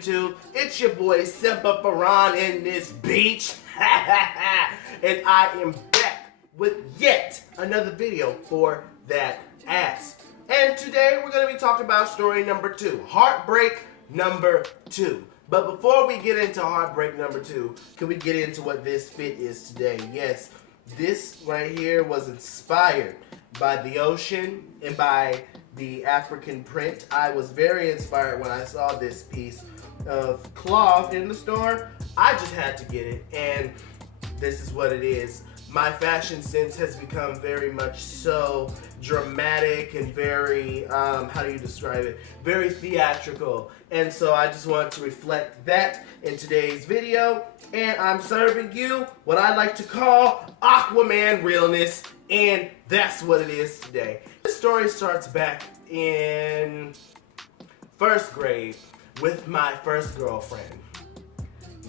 YouTube? It's your boy Simba Farhan in this beach. And I am back with yet another video for that ass. And today we're going to be talking about story number 2, Heartbreak number 2. But before we get into Heartbreak number 2, can we get into what this fit is today? Yes, this right here was inspired by the ocean and by the African print. I was very inspired when I saw this piece of cloth in the store. I just had to get it, and this is what it is. My fashion sense has become very much so dramatic and very, how do you describe it? Very theatrical. And so I just wanted to reflect that in today's video. And I'm serving you what I like to call Aquaman realness. And that's what it is today. This story starts back in 1st grade with my first girlfriend.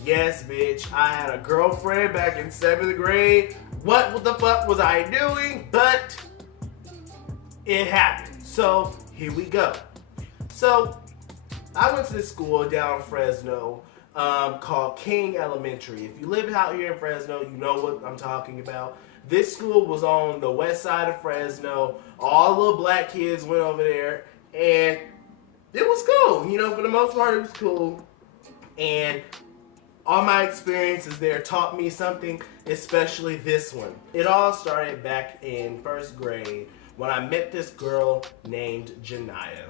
Yes, bitch, I had a girlfriend back in 7th grade. What the fuck was I doing? But it happened. So here we go. So I went to this school down in Fresno called King Elementary. If you live out here in Fresno, you know what I'm talking about. This school was on the west side of Fresno. All the little black kids went over there, and it was cool. You know, for the most part, it was cool. And all my experiences there taught me something, especially this one. It all started back in 1st grade when I met this girl named Janiyah.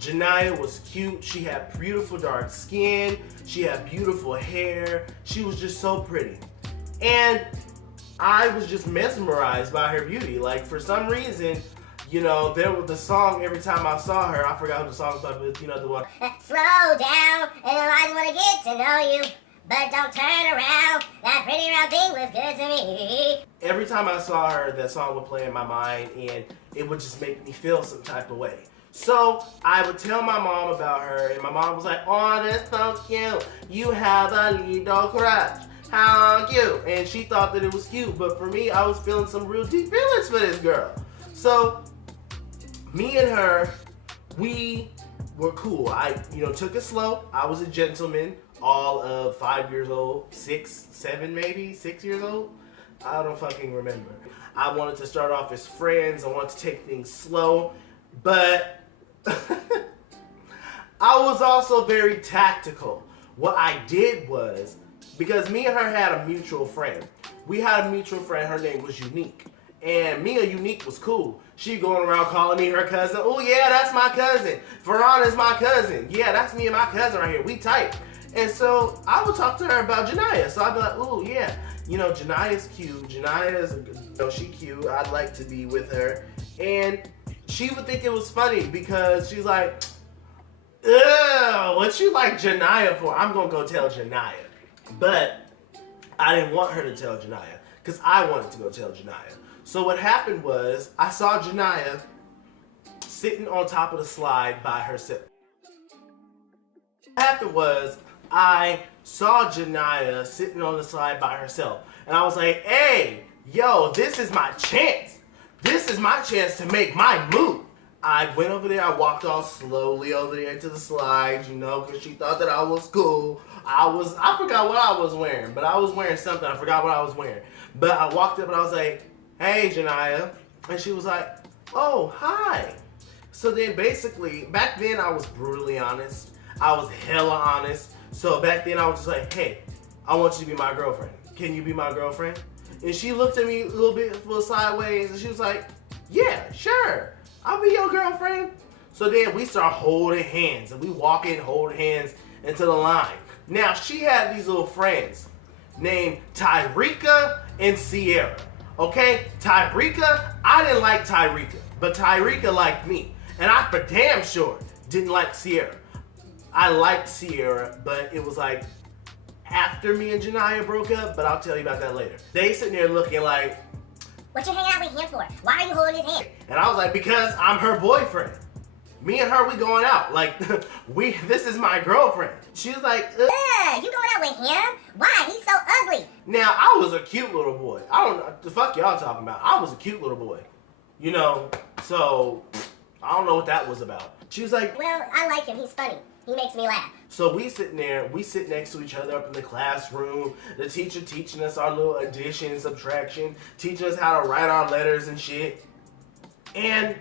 Janiyah was cute. She had beautiful dark skin. She had beautiful hair. She was just so pretty. And I was just mesmerized by her beauty. Like, for some reason, you know, there was the song every time I saw her. I forgot what the song was about, but you know the one. Slow down, and I just want to get to know you. But don't turn around, that pretty round thing was good to me. Every time I saw her, that song would play in my mind, and it would just make me feel some type of way. So I would tell my mom about her, and my mom was like, "Oh, that's so cute. You have a little crush. How cute." And she thought that it was cute, but for me, I was feeling some real deep feelings for this girl. So me and her, we were cool. I, took it slow. I was a gentleman, all of 5 years old, 6, 7 maybe, 6 years old. I don't fucking remember. I wanted to start off as friends. I wanted to take things slow, but I was also very tactical. What I did was, because me and her had a mutual friend. We had a mutual friend, her name was Unique. And me and Unique was cool. She going around calling me her cousin. "Oh yeah, that's my cousin. Farhan is my cousin. Yeah, that's me and my cousin right here. We tight." And so I would talk to her about Janiyah. So I'd be like, "Oh yeah, Janiyah's cute. Janiyah's, she cute. I'd like to be with her." And she would think it was funny because she's like, "Ugh, what you like Janiyah for?" I'm gonna go tell Janiyah. But I didn't want her to tell Janiyah because I wanted to go tell Janiyah. So what happened was, I saw Janiyah sitting on top of the slide by herself. What happened was, I saw Janiyah sitting on the slide by herself. And I was like, "Hey, yo, this is my chance. This is my chance to make my move." I went over there, I walked all slowly over there to the slide, because she thought that I was cool. I forgot what I was wearing, but I was wearing something. I forgot what I was wearing. But I walked up and I was like, "Hey, Janiyah." And she was like, "Oh, hi." So then basically, back then I was brutally honest. I was hella honest. So back then I was just like, "Hey, I want you to be my girlfriend. Can you be my girlfriend?" And she looked at me a little bit sideways and she was like, "Yeah, sure. I'll be your girlfriend." So then we start holding hands and we walk in, holding hands into the line. Now she had these little friends named Tyreeka and Sierra. Okay, Tyreeka, I didn't like Tyreeka, but Tyreeka liked me. And I for damn sure didn't like Sierra. I liked Sierra, but it was like after me and Janiyah broke up, but I'll tell you about that later. They sitting there looking like, "What you hanging out with him for? Why are you holding his hand?" And I was like, "Because I'm her boyfriend. Me and her, we going out. Like, this is my girlfriend." She was like, "Ugh. You going out with him? Why? He's so ugly." Now, I was a cute little boy. I don't know what the fuck y'all talking about. I was a cute little boy. So I don't know what that was about. She was like, "Well, I like him. He's funny." He makes me laugh. So we sit next to each other up in the classroom, the teacher teaching us our little addition, subtraction, teaching us how to write our letters and shit. And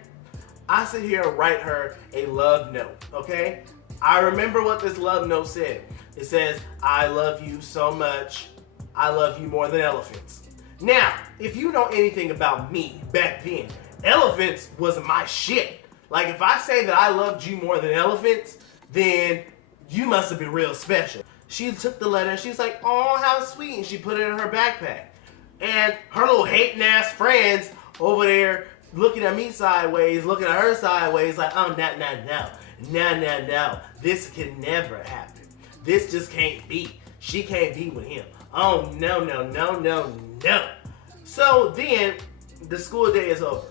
I sit here and write her a love note, okay? I remember what this love note said. It says, I love you so much. I love you more than elephants. Now, if you know anything about me back then, elephants was my shit. Like, if I say that I loved you more than elephants, then you must have been real special. She took the letter and she was like, oh, how sweet. And she put it in her backpack. And her little hating ass friends over there looking at me sideways, looking at her sideways, like, oh, no. This can never happen. This just can't be. She can't be with him. Oh, no. So then, the school day is over.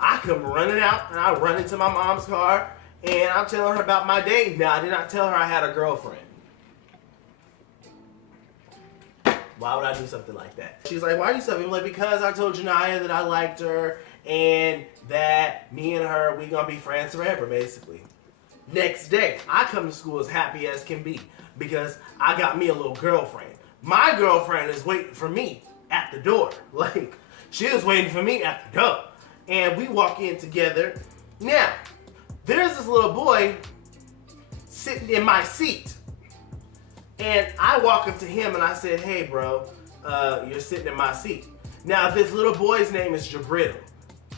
I come running out, and I run into my mom's car, and I'm telling her about my day. Now, I did not tell her I had a girlfriend. Why would I do something like that? She's like, why are you something? I'm like, because I told Janiyah that I liked her, and that me and her, we gonna be friends forever, basically. Next day, I come to school as happy as can be, because I got me a little girlfriend. My girlfriend is waiting for me at the door. Like, she was waiting for me at the door. And we walk in together. Now, there's this little boy sitting in my seat. And I walk up to him and I said, hey bro, you're sitting in my seat. Now, this little boy's name is Jabril.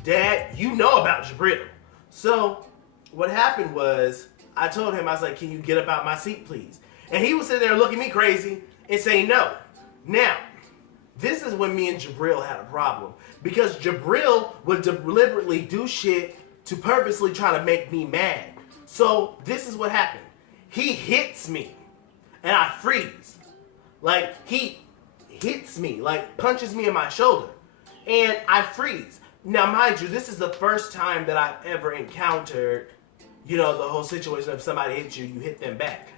Dad, you know about Jabril. So, what happened was, I told him, I was like, can you get up out my seat, please? And he was sitting there looking at me crazy and saying no. Now, this is when me and Jabril had a problem. Because Jabril would deliberately do shit to purposely try to make me mad. So, this is what happened. He hits me. And I freeze. Like, he hits me. Like, punches me in my shoulder. And I freeze. Now, mind you, this is the first time that I've ever encountered, you know, the whole situation of somebody hits you, you hit them back.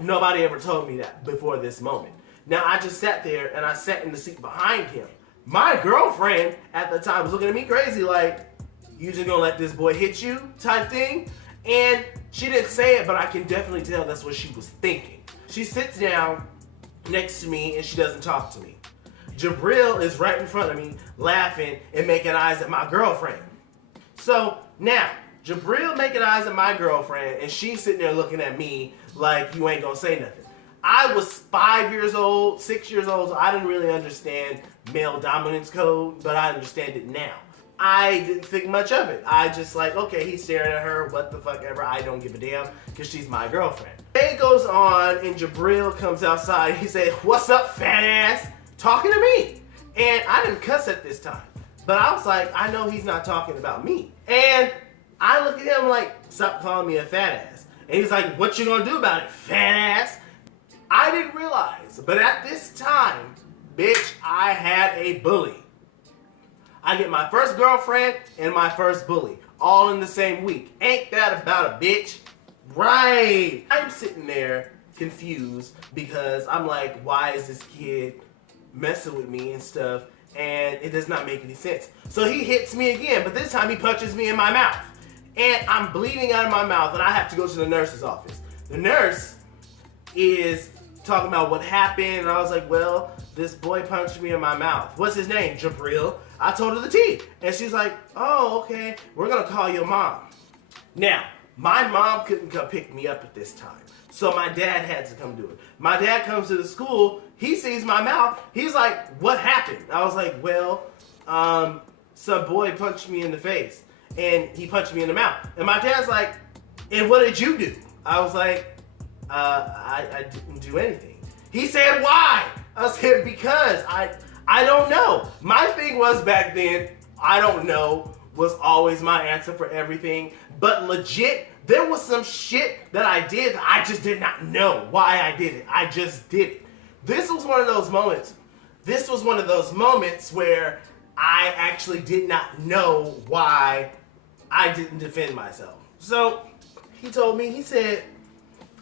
Nobody ever told me that before this moment. Now, I just sat there and I sat in the seat behind him. My girlfriend at the time was looking at me crazy like, you just gonna let this boy hit you type thing? And she didn't say it, but I can definitely tell that's what she was thinking. She sits down next to me and she doesn't talk to me. Jabril is right in front of me, laughing and making eyes at my girlfriend. So now, Jabril making eyes at my girlfriend and she's sitting there looking at me like you ain't gonna say nothing. I was 5 years old, 6 years old, so I didn't really understand male dominance code, but I understand it now. I didn't think much of it. I just like, okay, he's staring at her, what the fuck ever, I don't give a damn, because she's my girlfriend. Day goes on and Jabril comes outside, he said, what's up, fat ass? Talking to me. And I didn't cuss at this time, but I was like, I know he's not talking about me. And I look at him like, stop calling me a fat ass. And he's like, what you gonna do about it, fat ass? I didn't realize, but at this time, bitch, I had a bully. I get my first girlfriend and my first bully, all in the same week. Ain't that about a bitch? Right. I'm sitting there confused because I'm like, why is this kid messing with me and stuff? And it does not make any sense. So he hits me again, but this time he punches me in my mouth. And I'm bleeding out of my mouth and I have to go to the nurse's office. The nurse is talking about what happened, and I was like, well, this boy punched me in my mouth. What's his name? Jabril. I told her the T. And she's like, oh, okay, we're gonna call your mom. Now, my mom couldn't come pick me up at this time, so my dad had to come do it. My dad comes to the school, he sees my mouth, he's like, what happened? I was like, well, some boy punched me in the face, and he punched me in the mouth. And my dad's like, and what did you do? I was like, I didn't do anything. He said, why? I said, because I don't know. My thing was back then, I don't know was always my answer for everything. But legit, there was some shit that I did that I just did not know why I did it. I just did it. This was one of those moments. This was one of those moments where I actually did not know why I didn't defend myself. So he told me, he said,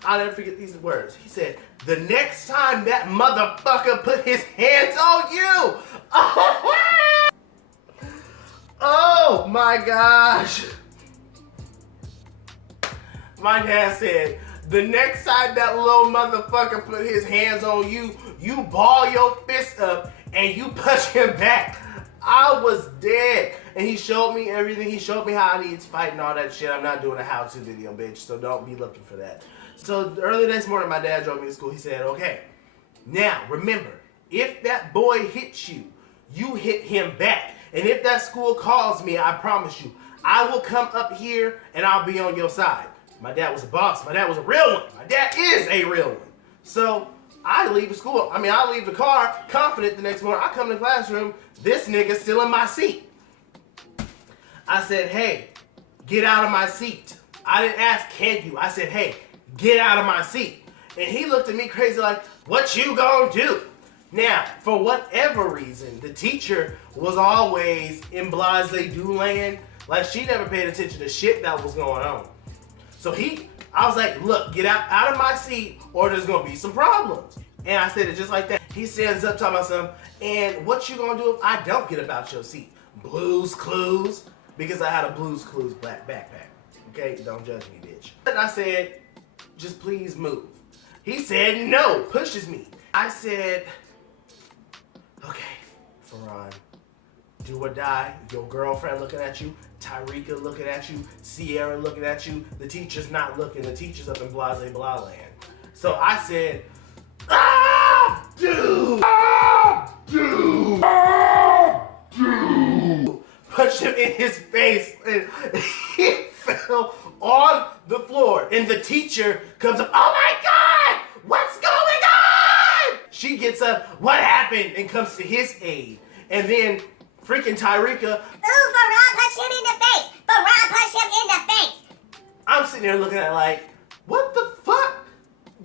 I'll never forget these words. He said, the next time that motherfucker put his hands on you. Oh my gosh. My dad said, The next time that little motherfucker put his hands on you, you ball your fist up and you punch him back. I was dead. And he showed me everything. He showed me how I need to fight and all that shit. I'm not doing a how-to video, bitch, so don't be looking for that. So early next morning, my dad drove me to school. He said, okay, now remember, if that boy hits you, you hit him back. And if that school calls me, I promise you, I will come up here and I'll be on your side. My dad was a boss. My dad was a real one. My dad is a real one. So I leave the school. I leave the car confident the next morning. I come to the classroom. This nigga's still in my seat. I said, hey, get out of my seat. I didn't ask, can you? I said, hey, get out of my seat. And he looked at me crazy like, what you gonna do? Now, for whatever reason, the teacher was always in blase-do land. Like, she never paid attention to shit that was going on. So I was like, look, get out of my seat or there's gonna be some problems. And I said it just like that. He stands up talking about something, and what you gonna do if I don't get about your seat? Blues Clues? Because I had a Blues Clues black backpack. Okay, don't judge me, bitch. And I said, just please move. He said no, pushes me. I said, okay, Farron, do or die. Your girlfriend looking at you, Tyrika looking at you, Sierra looking at you. The teacher's not looking. The teacher's up in blase blah land. So I said, ah, dude, ah, dude, ah, dude. Punched him in his face, and he fell on the floor. And the teacher comes up, oh my God, what's going on? She gets up, what happened? And comes to his aid. And then freaking Tyrika, Ooh, Farron punched him in the face. Farron punched him in the face. I'm sitting there looking at it like, what the fuck?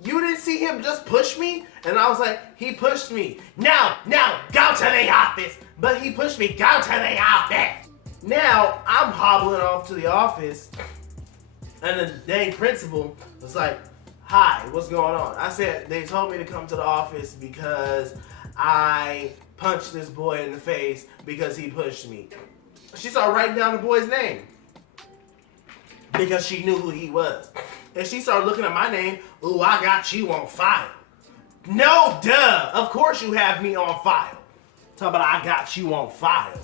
You didn't see him just push me? And I was like, he pushed me. No, go to the office. But he pushed me, go to the office. Now, I'm hobbling off to the office, and the dang principal was like, hi, what's going on? I said, they told me to come to the office because I punched this boy in the face because he pushed me. She started writing down the boy's name because she knew who he was. And she started looking at my name. Ooh, I got you on file. No, duh. Of course you have me on file. Talk about I got you on file.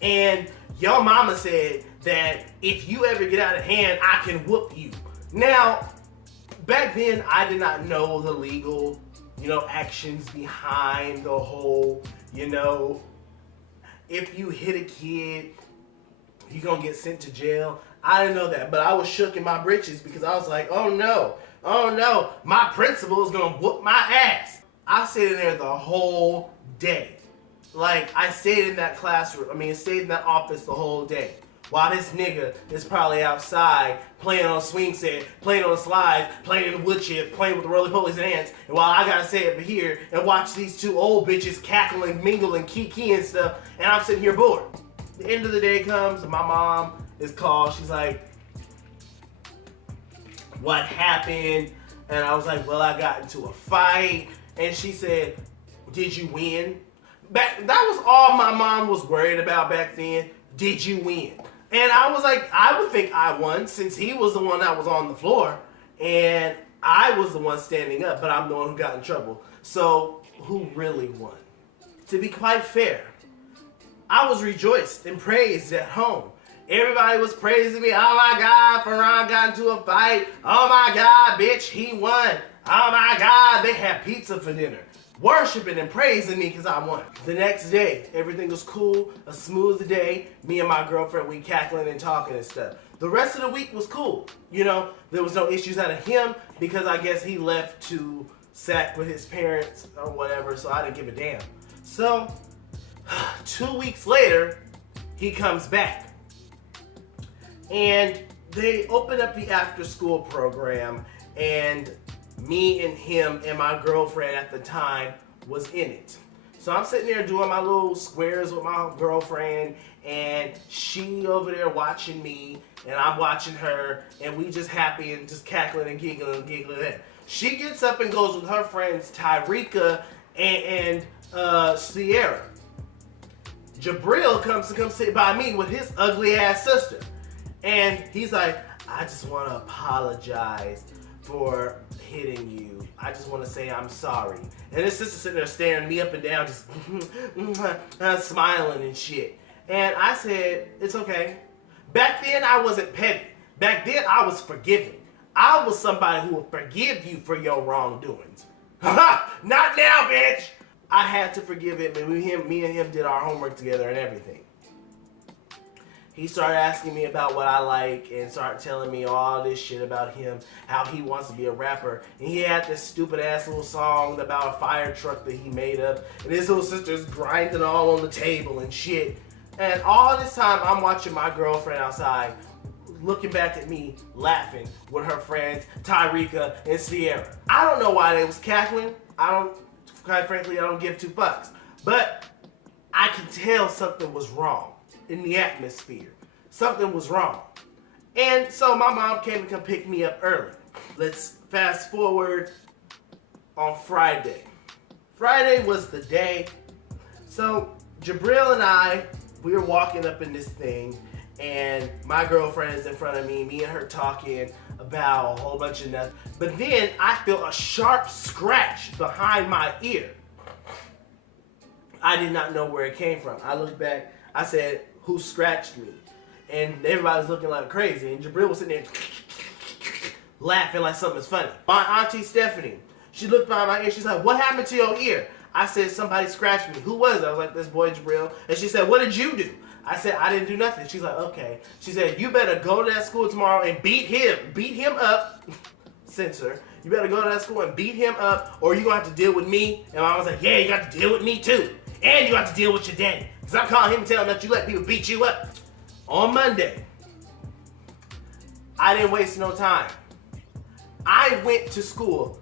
And your mama said that if you ever get out of hand, I can whoop you. Now, back then, I did not know the legal, actions behind the whole, if you hit a kid, you're gonna get sent to jail. I didn't know that, but I was shook in my britches because I was like, oh no, my principal is gonna whoop my ass. I stayed in there the whole day. Like, I stayed in that classroom, stayed in that office the whole day. While this nigga is probably outside playing on a swing set, playing on the slides, playing in the wood chip, playing with the roly-polies and ants, and while I gotta stay up here and watch these two old bitches cackling, mingling, kiki and stuff, and I'm sitting here bored. The end of the day comes, and my mom is called. She's like, what happened? And I was like, well, I got into a fight. And she said, did you win? That was all my mom was worried about back then. Did you win? And I was like, I would think I won since he was the one that was on the floor and I was the one standing up, but I'm the one who got in trouble. So who really won? To be quite fair, I was rejoiced and praised at home. Everybody was praising me. Oh my God, Farron got into a fight. Oh my God, bitch, he won. Oh my God, they had pizza for dinner. Worshiping and praising me because I won. The next day, everything was cool, a smooth day. Me and my girlfriend, we cackling and talking and stuff. The rest of the week was cool. There was no issues out of him because I guess he left to sack with his parents or whatever, so I didn't give a damn. So, 2 weeks later, he comes back. And they opened up the after school program, and me and him and my girlfriend at the time was in it. So I'm sitting there doing my little squares with my girlfriend, and she over there watching me, and I'm watching her, and we just happy and just cackling and giggling. She gets up and goes with her friends Tyrika and Sierra. Jabril comes to come sit by me with his ugly ass sister. And he's like, I just want to apologize. for hitting you. I just want to say I'm sorry. And his sister sitting there staring me up and down, just smiling and shit. And I said, it's okay. Back then, I wasn't petty. Back then, I was forgiving. I was somebody who would forgive you for your wrongdoings. Not now, bitch! I had to forgive him, and me and him did our homework together and everything. He started asking me about what I like and started telling me all this shit about him, how he wants to be a rapper. And he had this stupid ass little song about a fire truck that he made up. And his little sister's grinding all on the table and shit. And all this time I'm watching my girlfriend outside looking back at me laughing with her friends Tyrika and Sierra. I don't know why they was cackling. Quite frankly, I don't give two fucks. But I can tell something was wrong in the atmosphere. Something was wrong. And so my mom came to come pick me up early. Let's fast forward on Friday. Friday was the day. So Jabril and I, we were walking up in this thing, and my girlfriend is in front of me and her talking about a whole bunch of nothing. But then I feel a sharp scratch behind my ear. I did not know where it came from. I looked back, I said, who scratched me? And everybody was looking like crazy, and Jabril was sitting there laughing like something's funny. My auntie Stephanie, she looked behind my ear, she's like, what happened to your ear? I said, somebody scratched me. Who was it? I was like, this boy Jabril. And she said, what did you do? I said, I didn't do nothing. She's like, okay. She said, you better go to that school tomorrow and beat him up. Censor. You better go to that school and beat him up, or you're going to have to deal with me. And I was like, yeah, you got to deal with me too. And you have to deal with your daddy. Because I'm calling him and telling him that you let people beat you up. On Monday, I didn't waste no time. I went to school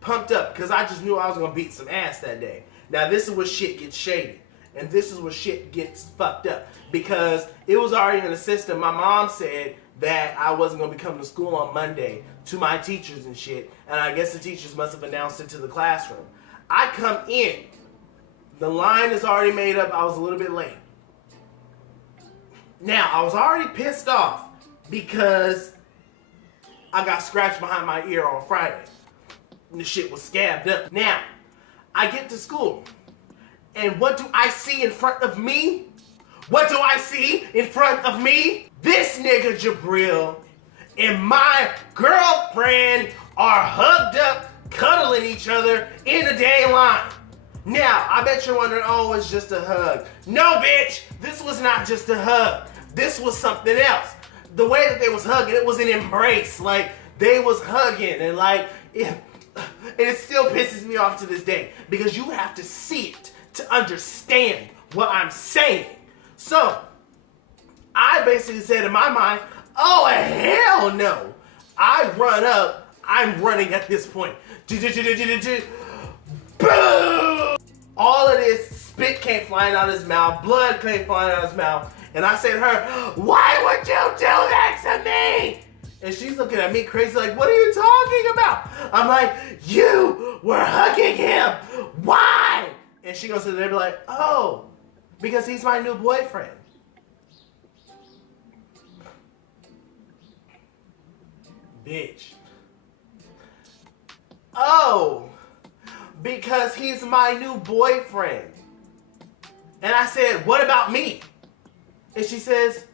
pumped up because I just knew I was going to beat some ass that day. Now, this is where shit gets shady. And this is where shit gets fucked up. Because it was already in the system. My mom said that I wasn't going to be coming to school on Monday to my teachers and shit. And I guess the teachers must have announced it to the classroom. I come in. The line is already made up. I was a little bit late. Now, I was already pissed off because I got scratched behind my ear on Friday. And the shit was scabbed up. Now, I get to school. And what do I see in front of me? What do I see in front of me? This nigga Jabril and my girlfriend are hugged up, cuddling each other in the day line. Now, I bet you're wondering, oh, it's just a hug. No, bitch, this was not just a hug. This was something else. The way that they was hugging, it was an embrace. Like, they was hugging and like, and it still pisses me off to this day because you have to see it to understand what I'm saying. So, I basically said in my mind, oh, hell no. I run up, I'm running at this point. Boom! All of this spit came flying out of his mouth, blood came flying out of his mouth, and I said to her, why would you do that to me? And she's looking at me crazy like, what are you talking about? I'm like, you were hugging him. Why? And she goes to there like, oh, because he's my new boyfriend. Bitch. Oh, because he's my new boyfriend. And I said, what about me? And she says,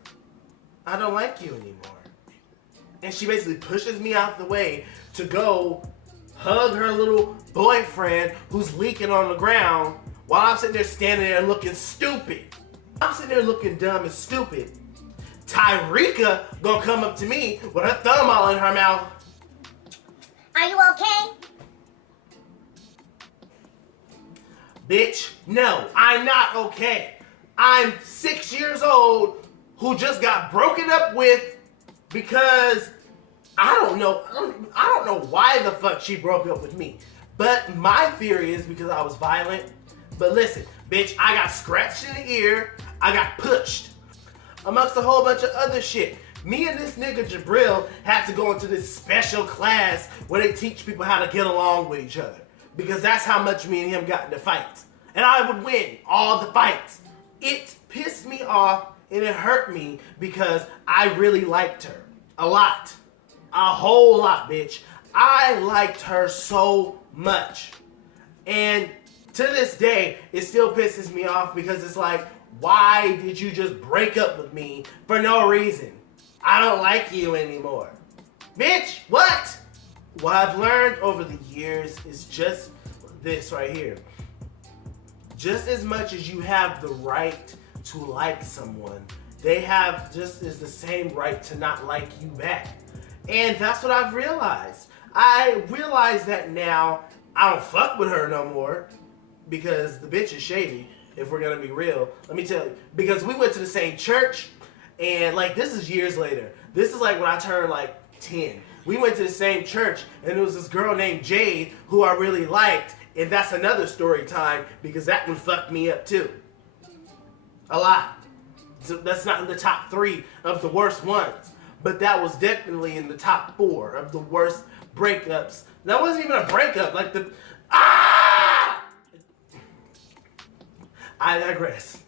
I don't like you anymore. And she basically pushes me out the way to go hug her little boyfriend who's leaking on the ground while I'm sitting there standing there looking stupid. I'm sitting there looking dumb and stupid. Tyrika gonna come up to me with her thumb all in her mouth. Are you okay? Bitch, no, I'm not okay. I'm 6 years old who just got broken up with because I don't know why the fuck she broke up with me. But my theory is because I was violent. But listen, bitch, I got scratched in the ear, I got pushed. Amongst a whole bunch of other shit. Me and this nigga Jabril had to go into this special class where they teach people how to get along with each other. Because that's how much me and him got into fights. And I would win all the fights. It pissed me off and it hurt me because I really liked her. A lot. A whole lot, bitch. I liked her so much. And to this day, it still pisses me off because it's like, why did you just break up with me for no reason? I don't like you anymore. Bitch, what? What I've learned over the years is just this right here. Just as much as you have the right to like someone, they have just as the same right to not like you back. And that's what I've realized. I realize that now. I don't fuck with her no more because the bitch is shady, if we're gonna be real. Let me tell you, because we went to the same church, and like this is years later. This is like when I turned like 10. We went to the same church, and there was this girl named Jade who I really liked, and that's another story time because that one fucked me up too. A lot. So that's not in the top 3 of the worst ones, but that was definitely in the top 4 of the worst breakups. That wasn't even a breakup, like the I digress.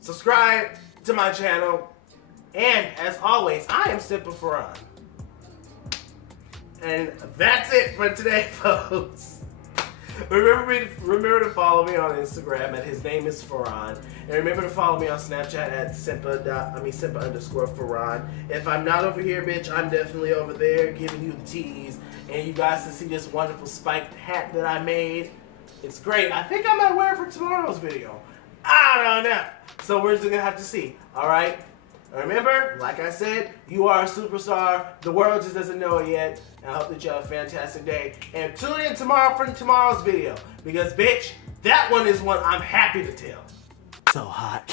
Subscribe to my channel, and as always, I am Simple Farhan. And that's it for today, folks. Remember to follow me on Instagram at his name is Farhan. And remember to follow me on Snapchat at Simpa_Farhan. If I'm not over here, bitch, I'm definitely over there giving you the tease. And you guys can see this wonderful spiked hat that I made. It's great. I think I might wear it for tomorrow's video. I don't know. So we're just gonna have to see. Alright? Remember, like I said, you are a superstar. The world just doesn't know it yet. And I hope that you have a fantastic day. And tune in tomorrow for tomorrow's video. Because, bitch, that one is one I'm happy to tell. So hot.